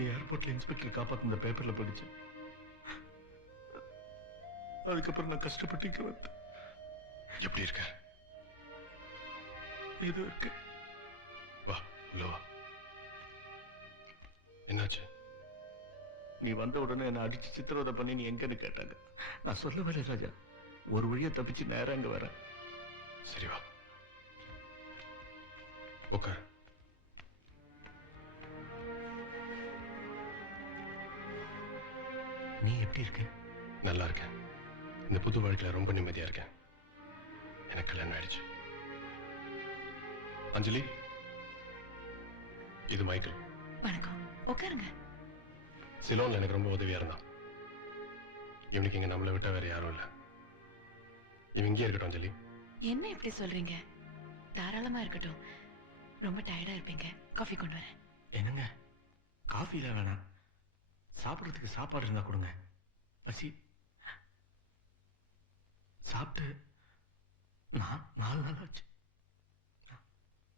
நீ ஏர்போர்ட்ல இன்ஸ்பெக்டர் காப்பாத்தின பேப்பர்ல படிச்சேன். அதுக்கப்புறம் நான் கஷ்டப்பட்டு இங்க வந்தேன். எப்படி இருக்க? ஏதோ இருக்கு. வா உள்ள வா. என்னாச்சு? நீ வந்த உடனே என்ன அடிச்சு சித்திரவதை பண்ணி நீ எங்கன்னு கேட்டாங்க. நான் சொல்லவே ராஜா. ஒரு வழியை தப்பிச்சு நேரம் அங்க வரேன். சரி வா உட்கார். நீ எப்படி இருக்க? நல்லா இருக்கேன். இந்த புது வாழ்க்கையில ரொம்ப நிம்மதியா இருக்கேன். எனக்கு கல்யாணம் ஆயிடுச்சு. அஞ்சலி, இது மைக்கேல். வணக்கம், உட்காருங்க. சிலோன்ல எனக்கு ரொம்ப உதவியா இருந்தான். இவனுக்கு இங்க நம்மளை விட்டா வேற யாரும் இல்ல. இவன் இங்கே இருக்கட்டும். அஞ்சலி, என்ன இப்படி சொல்றீங்க? தாராளமா இருக்கட்டும். ரொம்ப டயர்டா இருப்பீங்க, காஃபி கொண்டு வரேன். என்னங்க, காஃபில வேணாம், சாப்பிட்றதுக்கு சாப்பாடு இருந்தா கொடுங்க. பசி. சாப்பிட்டு 4 நாள் ஆச்சு.